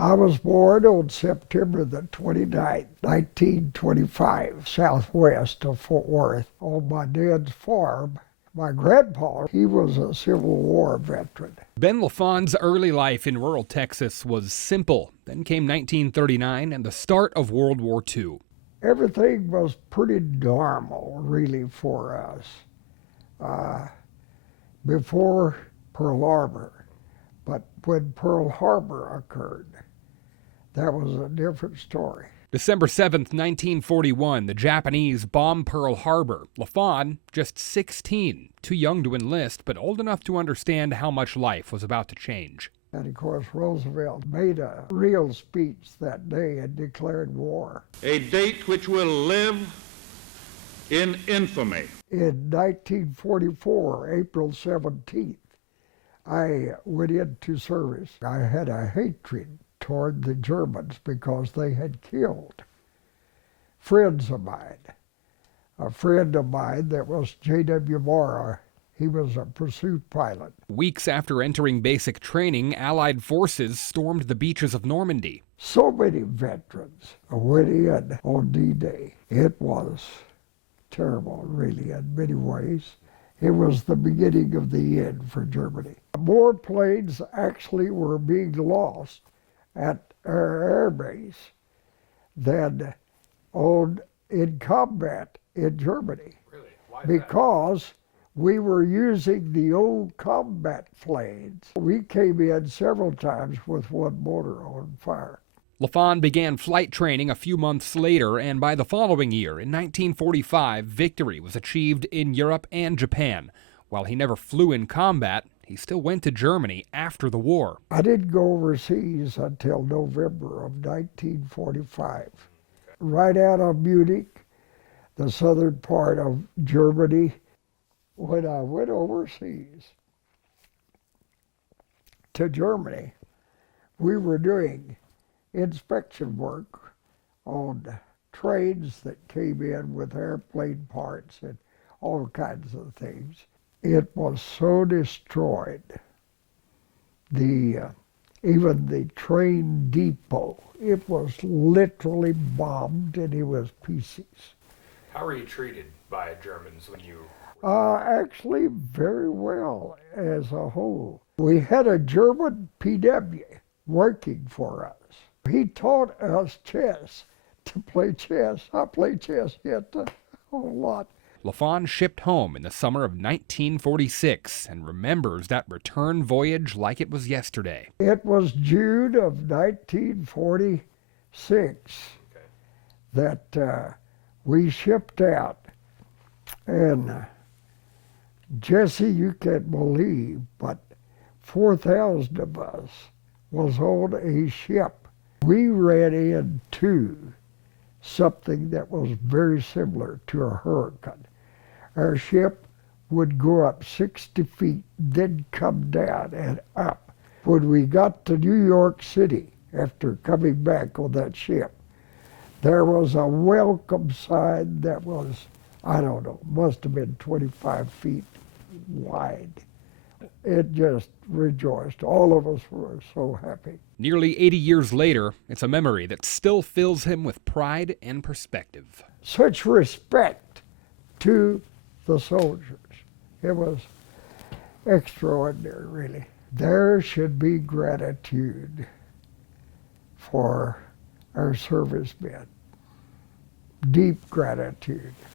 I was born on September the 29th, 1925, southwest of Fort Worth, on my dad's farm. My grandpa, he was a Civil War veteran. Ben LaFawn's early life in rural Texas was simple. Then came 1939 and the start of World War II. Everything was pretty normal, really, for us before Pearl Harbor. But when Pearl Harbor occurred, that was a different story. December 7th, 1941, the Japanese bombed Pearl Harbor. LaFawn, just 16, too young to enlist, but old enough to understand how much life was about to change. And of course, Roosevelt made a real speech that day and declared war. A date which will live in infamy. In 1944, April 17th, I went into service. I had a hatred toward the Germans because they had killed friends of mine. A friend of mine that was J.W. Morrow, he was a pursuit pilot. Weeks after entering basic training, Allied forces stormed the beaches of Normandy. So many veterans went in on D-Day. It was terrible, really, in many ways. It was the beginning of the end for Germany. More planes actually were being lost at our air base than in combat in Germany. Really? Why is because we were using the old combat planes. We came in several times with one motor on fire. LaFawn began flight training a few months later, and by the following year, in 1945, victory was achieved in Europe and Japan. While he never flew in combat, he still went to Germany after the war. I didn't go overseas until November of 1945. Right out of Munich, the southern part of Germany, when I went overseas to Germany, we were doing inspection work on trains that came in with airplane parts and all kinds of things. It was so destroyed. Even the train depot, it was literally bombed and it was pieces. How were you treated by Germans when you... Actually, very well as a whole. We had a German PW working for us. He taught us chess, to play chess. I played chess yet a whole lot. LaFawn shipped home in the summer of 1946 and remembers that return voyage like it was yesterday. It was June of 1946 that we shipped out. And Jesse, you can't believe, but 4,000 of us was on a ship. We ran into something that was very similar to a hurricane. Our ship would go up 60 feet, then come down and up. When we got to New York City, after coming back on that ship, there was a welcome sign that was, I don't know, must have been 25 feet wide. It just rejoiced. All of us were so happy. Nearly 80 years later, it's a memory that still fills him with pride and perspective. Such respect to the soldiers. It was extraordinary, really. There should be gratitude for our servicemen. Deep gratitude.